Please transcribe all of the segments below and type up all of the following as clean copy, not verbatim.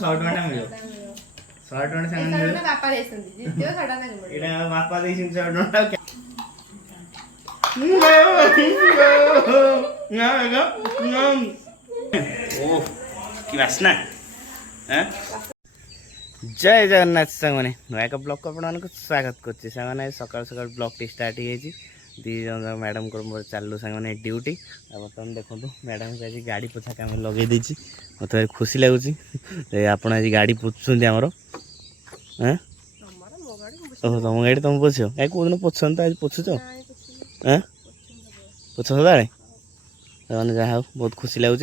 100 टका मिलो 100 टका संग मिलो बापा देसंदी जितियो 100 टका मिलो एटा बापा देसिन 100 टका ओ की वासना हैं जय जगन्नाथ सांगने नुआ एक ब्लॉग को आपको स्वागत करछि सांगने सकाळ सकाळ ब्लॉग टी स्टार्ट हो जाइए दी जन मैडम को चलू सांगने ड्यूटी बर्तमान देखो मैडम को आज गाड़ी पोछा काम लगे देछि मत खुशी लगुच आप गाड़ी पोछुंट आमर हाँ ओह तुम गाड़ी तुम पोछ कहीं कौ दिन पोछन तो आज पोछुच हाँ पोछ सदा मैंने जहाँ हो बहुत खुशी लगुच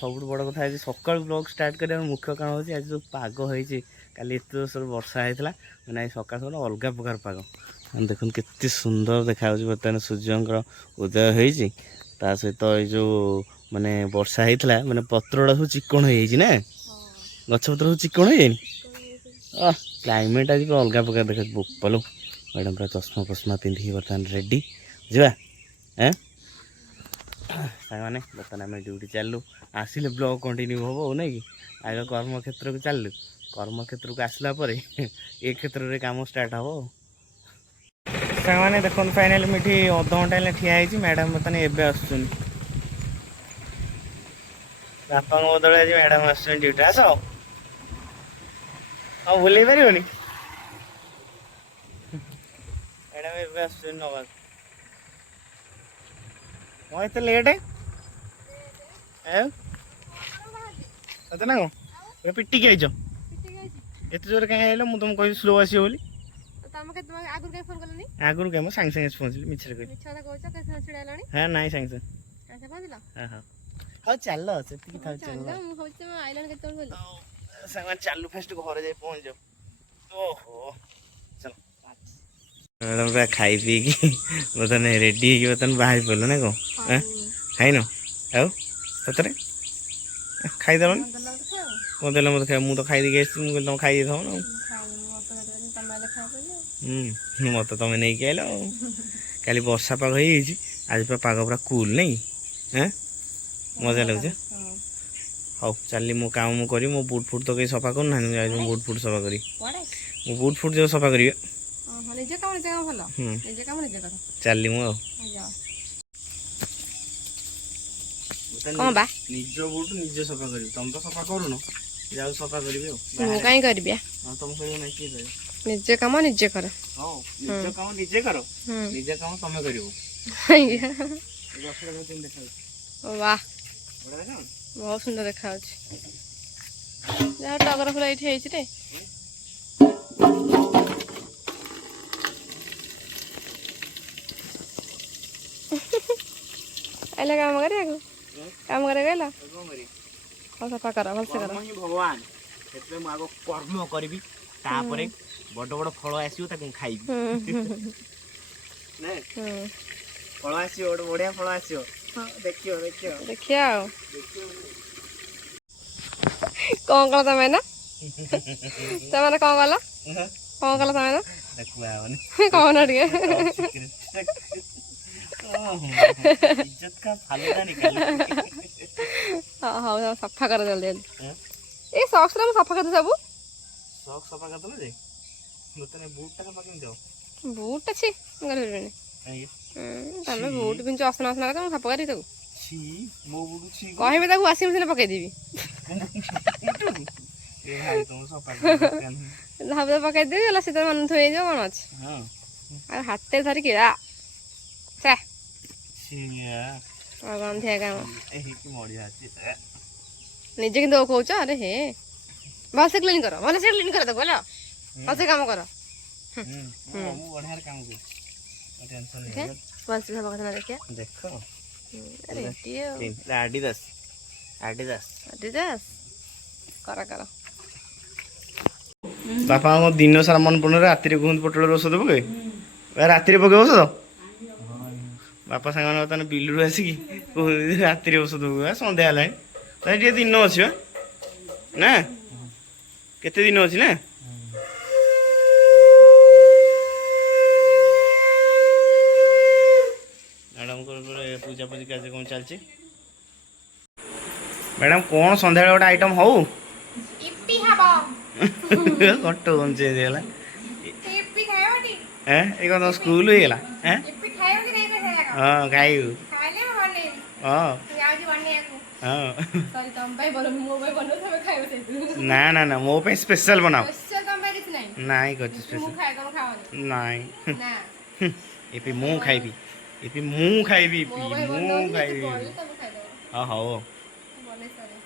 सब बड़ कथा है सकाल ब्लॉग स्टार्ट कर मुख्य कारण हो आज जो पाग होती काली एत जोर वर्षा होता मैंने सका सब अलग प्रकार पाग देखो केते सुंदर देखा बर्तमान सूर्य उदय होता सहित जो माने वर्षा होता माने पत्रा सब चिकण हो गछपत्र सब चिकण हो क्लाइमेट आज अलग प्रकार देखा बोपालो मैडम पूरा चश्मा फश्मा पिंधिकी बर्तमान रेडी जा साने बर्तमान आम ड्यूटी चलू आसिले ब्लॉग कंटिन्यू हम ना कि आग कर्मक्षेत्र को चलू कर्मक्षेत्र को आसला ए क्षेत्र में काम स्टार्ट हम साने देखो फाइनाल मिठी अध घंटा ठिया मैडम बर्तमान एवं आसुन बापा बदल आज मैडम आस ड्यूटी आस हाँ भूल पार मैडम एवं आस नवा कौन एत लेट ना कौन पिटिक आईच एत जोर कहीं आइल मुझे तुम कह स्लो आस आगुरी क्या सांगे सांगे पहुँचली मिछर कह हाँ ना सांगे सांगे हाँ हाँ हाँ चल चल चलू फास्ट घर जाए पहुँच जाओ ओहो चलो मैडम पूरा खाई पी की बर्तमान रेडी हो बर्तमान बाहर पड़ल ना कौन खाई न आउ सतरे खाईदेल मत देल मत खाई मुझे खाई देखी तुम खाई था ना मत तुम नहीं आल काली वर्षा पाग हो आज पूरा पाग पूरा कूल नहीं हाँ मजा लगे हाँ चल मो काम करी मो बुट फुट तो कहीं सफा करना बुट फुट सफा करी मो बुट फुट जो सफा करी चल मु निज बुट निजे सफा कर तुम तो सफा करूनो जाओ सफा करी कहीं करबी तुम कह नहीं किए निजे काम निजे कर हाँ निज काम निजे कर निजे काम तुम कर वाह बहुत सुंदर देखा टगर फुल ये रे आइला काम करिया काम करे गला सफा कर भलसे कर भगवान सेतले म आगो कर्म करबी तापरे बड़ बड़ फल आसीयो ताकू खाइबी नै फल आसीयो बड़ बढ़िया फल आसीयो हां देखियो देखियो देखिया कौन कला तमे ना तमे कौन कला तमे ना देखुआ माने कौन अड़िए इज्जत का फालूदा निकाल हां हां सफा कर जल्दी ए सॉक्स रे सफा कर दे सब सॉक्स सफा कर दे जे मतने बूट टा सफा कर जाओ बूट अछि कर बेने तमे बूट पिंच असना असना कर सफा करी तू छी मो बूट छी कहबे ताकू वाशिंग मशीन पकई देबी ए भाई तुम सफा कर धाबे पकई देबी होला सीधा मन थोई जो कोन अछि हां आ हाथे धरि किरा चा छिया आ गंधिया काम एही की मडिया अछि निजे किंतु कहूच अरे हे भलसे क्लीन कर तो बोला भलसे काम कर मु बढ़िया काम कर टेंशन नहीं भलसे सब करना देखिए देखो अरे ये एडिडास कर बापा हम दिन सारा मन पड़े राति कहते पोटल ଔଷଧ पके राति पके ଔଷଧ बापा सांग बर्तमान बिलू आसिकी राति ଔଷଧ पके सन्ध्या है दिन अच्छी ना केते दिन अच्छी ना मैडम को पूजा पूजी कार्य कौन चलती मैडम कौन सन्ध्या गोटे आइटम हो इप्पी କଟ କଣ ଚେଞ୍ଜ ହେଇଗଲା ଇପି ଖାଇବଟି ଏ କ'ଣ ତମ ସ୍କୁଲ ହେଇଗଲା ଇପି ଖାଇବଟି ନାଇଁ ଖାଇବ ହଁ ଖାଇବୁ ଖାଇଲେ ମୁଁ ବନେଇବି ହଁ ଯାଉଛି ବନେଇବାକୁ ହଁ ସରି ତମ ପାଇଁ ବନେଇବି ମୋ ପାଇଁ ବନେଇବ ତମେ ଖାଇବ ସେଇଥିରୁ ନା ନା ନା ମୋ ପାଇଁ ସ୍ପେଶାଲ ବନାଅ ସ୍ପେଶାଲ ତମ ପାଇଁ କିଛି ନାହିଁ ନାଇଁ କରୁଛି ମୁଁ ସ୍ପେଶାଲ ଖାଏ ତମେ ଖାଅନି ନାଇଁ ନା ଏବେ ମୁଁ ଖାଇବି ଏବେ ମୁଁ ଖାଇବି ମୋ ମୁଁ ପାଇଁ ବନଉଛି ଖାଇବି କହିଲି ତମେ ଖାଇଦବ ହଁ ହଉ ବନେଇ ସାରେ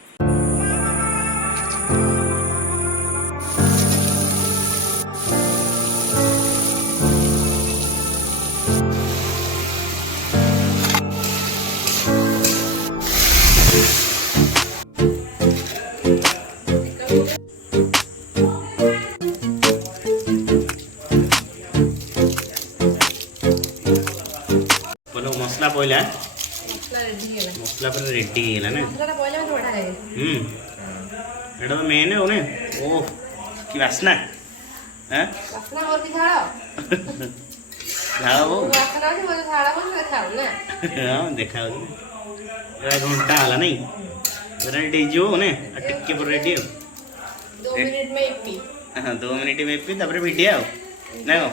बोलो मसला पहला ମସଲା ରେଡି ହେଇଗଲା मसला पर रेडी ହେଇଗଲା ନା ମସଲାଟା ପଇଲେ ମୋତେ ବଢ଼ିଆ ଲାଗେ ଏଟା ତ ମେନ୍ ଆଉ ନା ଓ କି ବାସ୍ନା ବାସ୍ନା କରୁଛି ଝାଳ ଝାଳ ହବ ବାସ୍ନା ଅଛି ମୋତେ ଝାଳ କରୁଛି ଦେଖାଉ ନା ହଁ ଦେଖା ହଉଛି ଏଟା ଘଣ୍ଟା ହେଲା ନାଇଁ ଏଟା ରେଡ଼ି ହେଇଯିବ ନା ଆଉ ଟିକେ ପରେ ରେଡ଼ି ଆଉ 2 ମିନିट में इपी हाँ 2 मिनिट में पी तापर भिडिया ଆଉ ନା କ'ଣ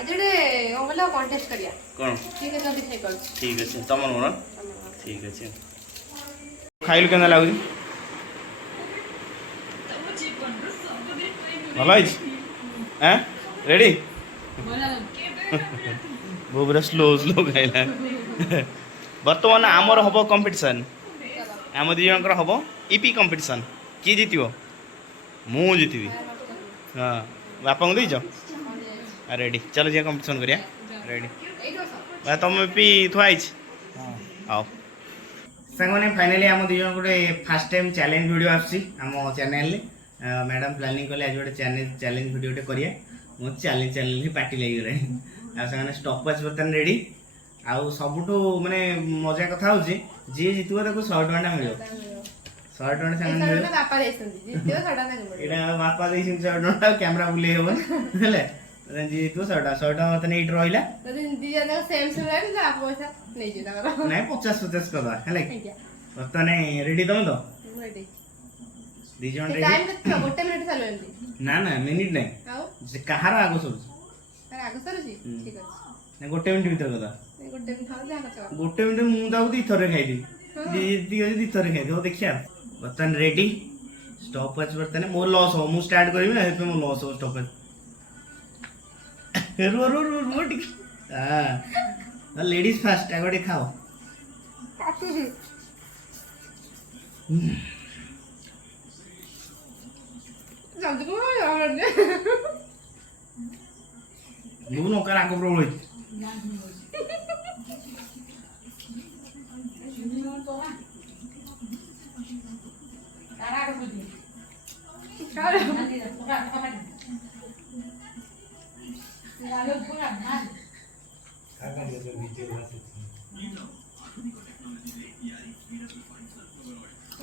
आज ଗୋଟେ କ'ଣ କହିଲ କଣ୍ଟେଷ୍ଟ କରିବା କ'ଣ କିଏ କେତେ ଜଲ୍ଦି ଖାଇପାରୁଛି ଠିକ୍ ଅଛି ତମର ମୋର ଠିକ୍ ଅଛି ଖାଇଲୁ କେନ୍ତା ଲାଗୁଛି ଭଲ ହେଇଛି ରେଡ଼ି ବହୁ ପୁରା ସ୍ଲୋ ସ୍ଲୋ ଖାଇଲା ବର୍ତ୍ତମାନ ଆମର ହବ କମ୍ପିଟିସନ୍ ଆମ ଦୁଇ ଜଣଙ୍କର ହବ ଇପି କମ୍ପିଟିସନ୍ କିଏ ଜିତିବ ମୁଁ ଜିତିବି ହଁ ବାପାଙ୍କୁ ଦେଇଛ ରେଡ଼ି ଚାଲ ଯିବା କମ୍ପିଟିସନ୍ କରିବା ରେଡ଼ି ତମ ଇପି ଥୁଆ ହେଇଛି ହଉ ସାଙ୍ଗମାନେ ଫାଇନାଲି ଆମ ଦୁଇ ଜଣ ଗୋଟେ ଫାର୍ଷ୍ଟ ଟାଇମ୍ ଚ୍ୟାଲେଞ୍ଜ ଭିଡ଼ିଓ ଆସୁଛି ଆମ ଚ୍ୟାନେଲରେ ମ୍ୟାଡ଼ାମ୍ ପ୍ଲାନିଂ କଲେ ଆଜି ଗୋଟେ ଚ୍ୟାଲେଞ୍ଜ ଭିଡ଼ିଓଟେ କରିବା ମୁଁ ଚ୍ୟାଲେଞ୍ଜ ପାର୍ଟି ଲାଗିଗଲାଣି ଆଉ ସେମାନେ ଷ୍ଟପେଜ୍ ବର୍ତ୍ତମାନ ରେଡ଼ି ଆଉ ସବୁଠୁ ମାନେ ମଜା କଥା ହେଉଛି ଯିଏ ଜିତିବ ତାକୁ 100 ଟଙ୍କାଟା ମିଳିବ 100 ଟଙ୍କା ସାଙ୍ଗରେ ମିଳିବ ବାପା ଦେଇଛନ୍ତି ଜିତିବ 100 ଟଙ୍କା ଏଇଟା ବାପା ଦେଇଛନ୍ତି 100 ଟଙ୍କା କ୍ୟାମେରା ବୁଲେଇ ହେବନି ହେଲା ଯିଏ ଜିତିବ 100 ଟଙ୍କା ବର୍ତ୍ତମାନ ଏଇଠି ରହିଲା ଯଦି ଦି ଜଣ ସେମ୍ ସେମ୍ ରହିବେ ତ ପଇସା ନେଇଯିବେ ତାଙ୍କର ନାଇଁ 50 କରିଦବା ହେଲା ବର୍ତ୍ତମାନ ରେଡ଼ି ତମେ ତ ରେଡି ଦି ଜଣ ଟାଇମ୍ ରେଡ଼ି କେତେ ଗୋଟେ ମିନିଟ୍ ଚାଲୁ ଏମିତି ନା ନା ମିନିଟ୍ ନାହିଁ ଆଉ କାହାର ଆଗ ସରୁଛି ତାର ଆଗ ସରୁଛି ଠିକ୍ ଅଛି ନା ଗୋଟେ ମିନିଟ୍ ଭିତରେ କଥା ଗୋଟେ ମିନିଟ୍ ଥାଉ ଯାହା କଥା ଗୋଟେ ମିନିଟ୍ ମୁଁ ତାକୁ 2 ଥରରେ ଖାଇଦେବି ଯେତିକି ଅଛି 2 ଥରରେ ଖାଇଦେବି ହଉ ଦେଖିବା ବର୍ତ୍ତମାନ ରେଡ଼ି ଷ୍ଟପ୍ ଅଛି ବର୍ତ୍ତମାନ ମୋର ଲସ୍ ହବ ମୁଁ ଷ୍ଟାର୍ଟ କରିବି ନା ସେଥିପାଇଁ ମୋର ଲସ୍ ହବ ଷ୍ଟପ୍ ରୁହ ଟିକେ ଲେଡିଜ୍ ଫାଷ୍ଟ ଆଗ ଟିକେ ଖାଅ ଜଲ୍ଦି କଣ ମୁଁ ନକା ରାଗ ପ୍ରବଳ ହେଇଛି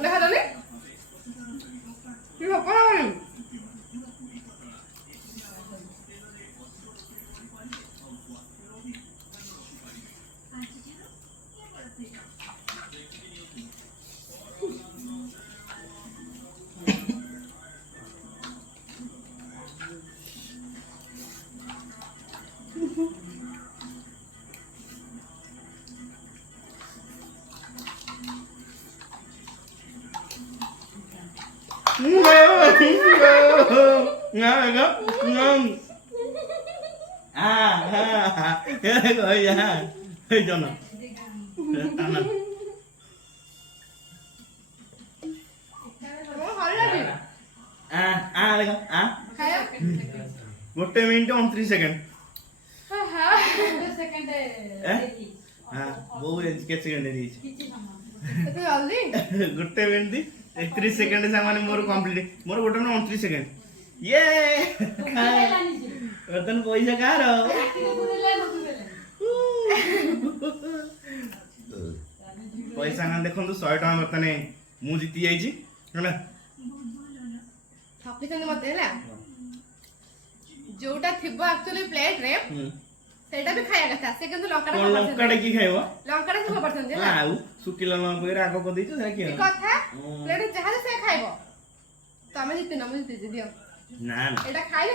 দেখা যাবে কি হবে ଗୋଟେ ମିନିଟ୍ 29 ସେକେଣ୍ଡ ବହୁ କେତେ ସେକେଣ୍ଡ ଦେଇଛି ଗୋଟେ ମିନିଟ୍ 31 ସେକେଣ୍ଡ ସାଙ୍ଗମାନେ ମୋର କମ୍ପ୍ଲିଟ୍ ମୋର ଗୋଟେ ମିନିଟ୍ 29 ସେକେଣ୍ଡ ଇଏ ବର୍ତ୍ତମାନ ପଇସା କାହାର ପଇସା ନା ଦେଖନ୍ତୁ 100 ଟଙ୍କା ବର୍ତ୍ତମାନ ମୁଁ ଜିତି ଯାଇଛି ହେଲା ଠକିଛନ୍ତି ମତେ ହେଲା ଯୋଉଟା ଥିବ ଆକ୍ଚୁଆଲି ପ୍ଲେଟ ରେ ସେଇଟା ବି ଖାଇବା କଥା ସେ କିନ୍ତୁ ଲଙ୍କାଟା କି ଖାଇବ ଲଙ୍କାଟା ସେ ଫୋପାଡୁଛନ୍ତି ହେଲା ଆଉ ଶୁଖିଲା ଲଙ୍କା ପକେଇ ରାଗ କରିଦେଇଛ ସେଟା କି କଥା ପ୍ଲେଟ ଯାହା ସେ ଖାଇବ ତମେ ଜିତିନ ମୁଁ ଜିତିଛି ଦିଅ ନା ନା ଏଟା ଖାଇ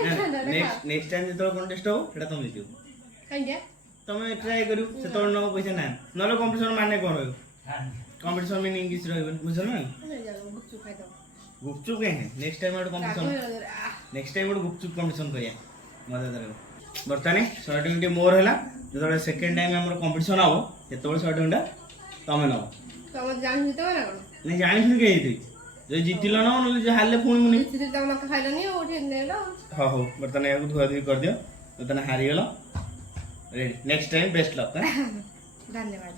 ନେକ୍ସଟ ଟାଇମ୍ ଯେତେବେଳେ କଣ୍ଟେଷ୍ଟ ହବ ସେଟା ତମେ ଜିତିବ କାହିଁକି ତମେ ଟ୍ରାଏ କରିବ ସେତେବେଳେ ନବ ପଇସା ନା ନହେଲେ କମ୍ପିଟିସନ ମାନେ କ'ଣ ରହିବ କମ୍ପିଟିସନ ମିନିଂ କିଛି ରହିବନି ବୁଝିଲ ନା ଗୁପଚୁପ ଖାଇଦବ ଗୁପଚୁପ କାହିଁ ନେକ୍ସଟ ଟାଇମ୍ ଗୋଟେ କମ୍ପିଟିସନ ନେକ୍ସଟ ଟାଇମ୍ ଗୋଟେ ଗୁପଚୁପ କମ୍ପିଟିସନ କରିବା ମଜା ରହିବ ବର୍ତ୍ତମାନ 100 ଟଙ୍କା ମୋର ହେଲା ଯେତେବେଳେ ସେକେଣ୍ଡ ଟାଇମ୍ ଆମର କମ୍ପିଟିସନ ହବ ସେତେବେଳେ 100 ଟଙ୍କା ତମେ ନବ ତମେ ଜାଣି ଜିତବ ନା କ'ଣ ନାଇଁ ଜାଣିଶୁଣି କାହିଁ ଜିତିବି ଯଦି ଜିତିଲ ନା ନହେଲେ ଯେ ହାରିଲେ ପୁଣି ମୁଁ ନେବି ଜିତିଥିଲି ତମେ ମତେ ଖାଇଲନି ଆଉ ଉଠି ନେଲ ହଉ ହଉ ବର୍ତ୍ତମାନ ଏହାକୁ ଧୁଆଧୁଇ କରିଦିଅ ବର୍ତ୍ତମାନ ହାରିଗଲ ready next time best luck ଧନ୍ୟବାଦ